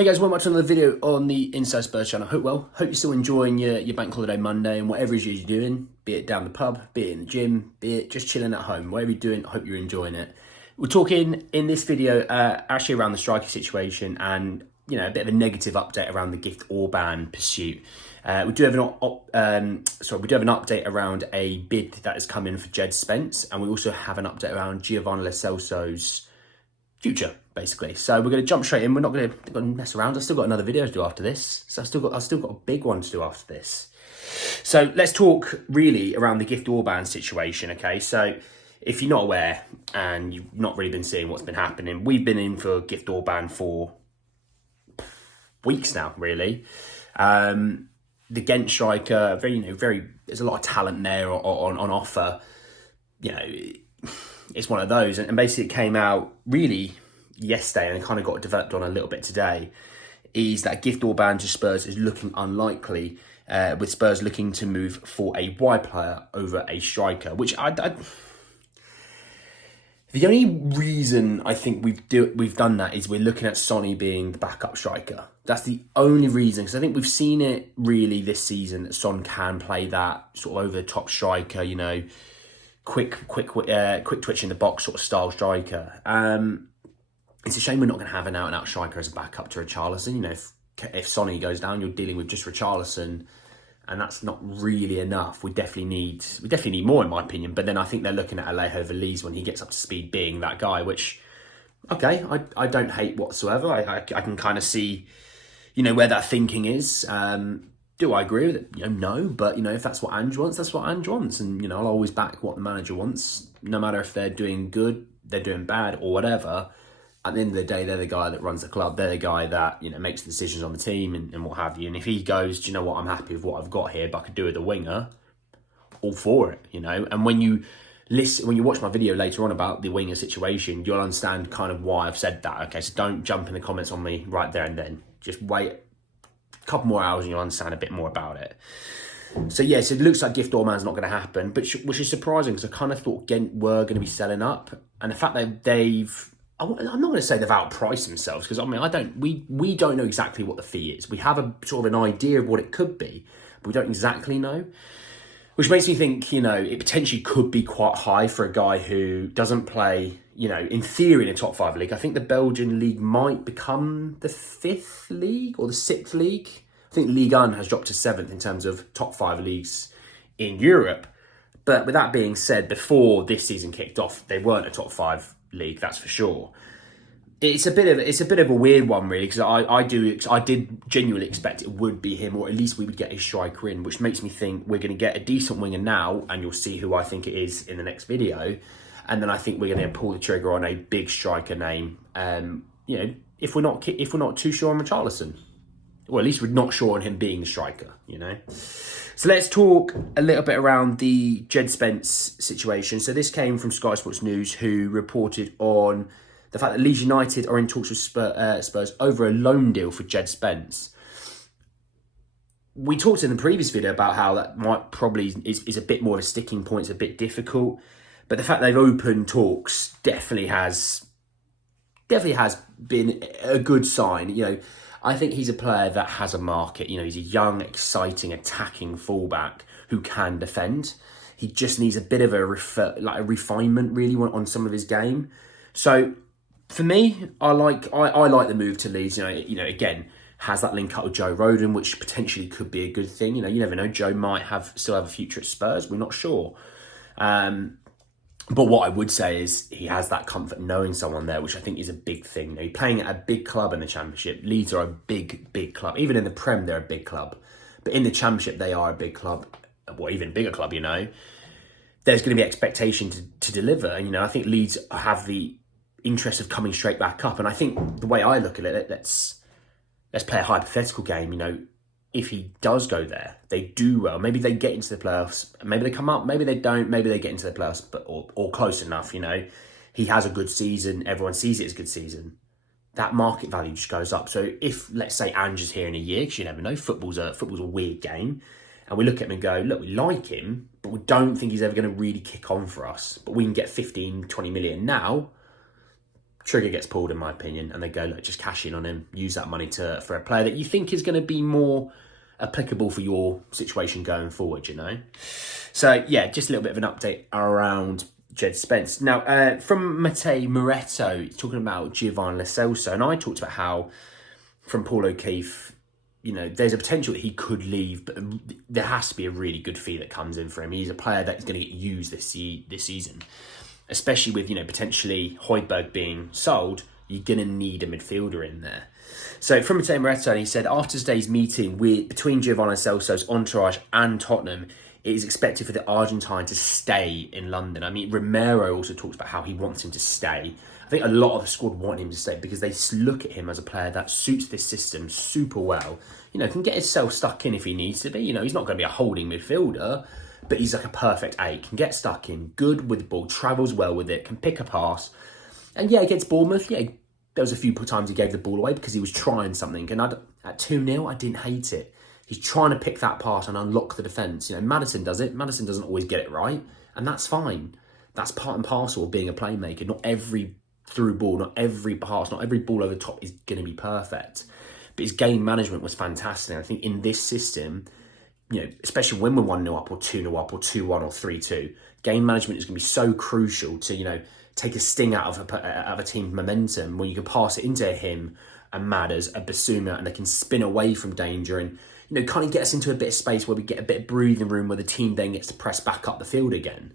Hey guys, welcome back to another video on the Inside Spurs channel. Hope you're still enjoying your bank holiday Monday and whatever it is you're doing, be it down the pub, be it in the gym, be it just chilling at home, whatever you're doing, I hope you're enjoying it. We're talking in this video actually around the striker situation and a bit of a negative update around the Gift Orban pursuit. We do have an update around a bid that has come in for Djed Spence, and we also have an update around Celso's future, basically. So we're going to jump straight in. We're not going to mess around. I've still got another video to do after this. So I've still got a big one to do after this. So let's talk really around the Gift Orban situation, okay? So if you're not aware and you've not really been seeing what's been happening, we've been in for Gift Orban for weeks now, really. The Gent striker, very, there's a lot of talent there on offer. It's one of those, and basically it came out really yesterday and it kind of got developed on a little bit today, is that Gift Orban to Spurs is looking unlikely, with Spurs looking to move for a wide player over a striker, which the only reason I think we've done that is we're looking at Sonny being the backup striker. That's the only reason, because I think we've seen it really this season that Son can play that sort of over the top striker, quick twitch in the box sort of style striker. It's a shame we're not going to have an out-and-out striker as a backup to Richarlison. If Sonny goes down, you're dealing with just Richarlison, and that's not really enough. We definitely need more, in my opinion. But then I think they're looking at Alejo Veliz when he gets up to speed being that guy, which, okay, I don't hate whatsoever. I can kind of see, where that thinking is. Do I agree with it? No. But, if that's what Ange wants, that's what Ange wants. And, I'll always back what the manager wants, no matter if they're doing good, they're doing bad, or whatever. At the end of the day, they're the guy that runs the club. They're the guy that, makes the decisions on the team and what have you. And if he goes, do you know what, I'm happy with what I've got here, but I could do with a winger, all for it, And when you watch my video later on about the winger situation, you'll understand kind of why I've said that. Okay, so don't jump in the comments on me right there and then. Just wait a couple more hours and you'll understand a bit more about it. So yes, it looks like Gift Orban's not going to happen, which is surprising because I kind of thought Gent were going to be selling up, and the fact that I'm not going to say they've outpriced themselves, because we don't know exactly what the fee is. We have a sort of an idea of what it could be, but we don't exactly know, which makes me think, it potentially could be quite high for a guy who doesn't play, in theory in a top 5 league. I think the Belgian league might become the 5th league or the 6th league. I think Ligue 1 has dropped to 7th in terms of top 5 leagues in Europe. But with that being said, before this season kicked off, they weren't a top 5 league, that's for sure. It's a bit of a weird one, really, because I did genuinely expect it would be him, or at least we would get a striker in, which makes me think we're going to get a decent winger now, and you'll see who I think it is in the next video. And then I think we're going to pull the trigger on a big striker name. If we're not too sure on Richarlison, or at least we're not sure on him being the striker, So let's talk a little bit around the Djed Spence situation. So this came from Sky Sports News, who reported on the fact that Leeds United are in talks with Spurs over a loan deal for Djed Spence. We talked in the previous video about how that might probably is a bit more of a sticking point, it's a bit difficult. But the fact they've opened talks definitely has been a good sign. I think he's a player that has a market. He's a young, exciting, attacking fullback who can defend. He just needs a bit of a refinement, really, on some of his game. So, for me, I like the move to Leeds. Again, has that link up with Joe Rodon, which potentially could be a good thing. You never know. Joe might still have a future at Spurs. We're not sure. But what I would say is he has that comfort knowing someone there, which I think is a big thing. He's playing at a big club in the Championship. Leeds are a big, big club. Even in the Prem, they're a big club. But in the Championship, they are a big club. Well, even bigger club, There's going to be expectation to deliver. And, I think Leeds have the interest of coming straight back up. And I think the way I look at it, let's play a hypothetical game, If he does go there, they do well. Maybe they get into the playoffs. Maybe they come up. Maybe they don't. Maybe they get into the playoffs, or close enough. He has a good season. Everyone sees it as a good season. That market value just goes up. So if, let's say, Ange is here in a year, because you never know, football's a weird game, and we look at him and go, look, we like him, but we don't think he's ever going to really kick on for us. But we can get 15, 20 million now. trigger gets pulled, in my opinion, and they go, look, just cash in on him, use that money for a player that you think is going to be more applicable for your situation going forward, you know? So, yeah, just a little bit of an update around Djed Spence. Now, from Matteo Moretto, talking about Giovanni Celso, and I talked about how, from Paul O'Keefe, you know, there's a potential that he could leave, but there has to be a really good fee that comes in for him. He's a player that is going to get used this season, especially with, you know, potentially Højbjerg being sold. You're going to need a midfielder in there. So from Matteo Moretto, he said, after today's meeting between Giovanni Celso's entourage and Tottenham, it is expected for the Argentine to stay in London. I mean, Romero also talks about how he wants him to stay. I think a lot of the squad want him to stay because they look at him as a player that suits this system super well. You know, can get himself stuck in if he needs to be. You know, he's not going to be a holding midfielder, but he's like a perfect 8. Can get stuck in, good with the ball, travels well with it, can pick a pass. And yeah, against Bournemouth, yeah, there was a few times he gave the ball away because he was trying something. And at 2-0, I didn't hate it. He's trying to pick that pass and unlock the defence. You know, Maddison does it. Maddison doesn't always get it right, and that's fine. That's part and parcel of being a playmaker. Not every through ball, not every pass, not every ball over the top is going to be perfect. But his game management was fantastic. I think in this system, you know, especially when we're 1-0 up or 2-0 up or 2-1 or 3-2, game management is going to be so crucial to, you know, take a sting out of a team's momentum when you can pass it into him and Madders, a Basuma, and they can spin away from danger and, you know, kind of get us into a bit of space where we get a bit of breathing room where the team then gets to press back up the field again.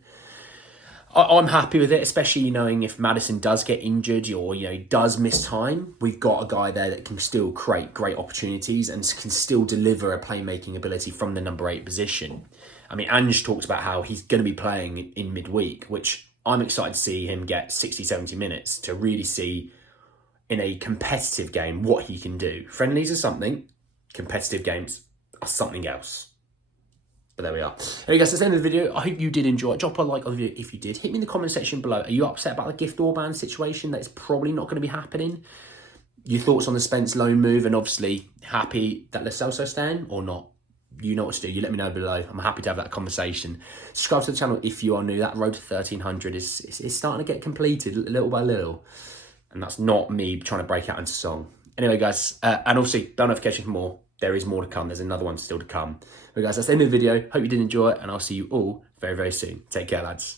I'm happy with it, especially knowing if Maddison does get injured or, you know, does miss time, we've got a guy there that can still create great opportunities and can still deliver a playmaking ability from the number 8 position. I mean, Ange talks about how he's going to be playing in midweek, which I'm excited to see him get 60, 70 minutes to really see in a competitive game what he can do. Friendlies are something, competitive games are something else. But there we are. Anyway, guys, that's the end of the video. I hope you did enjoy it. Drop a like on the video if you did. Hit me in the comment section below. Are you upset about the Gift Orban situation that is probably not going to be happening? Your thoughts on the Spence loan move, and obviously happy that Lo Celso staying or not? You know what to do. You let me know below. I'm happy to have that conversation. Subscribe to the channel if you are new. That road to 1,300 is starting to get completed little by little. And that's not me trying to break out into song. Anyway, guys, and obviously, bell notification for more. There is more to come. There's another one still to come. But guys, that's the end of the video. Hope you did enjoy it, and I'll see you all very, very soon. Take care, lads.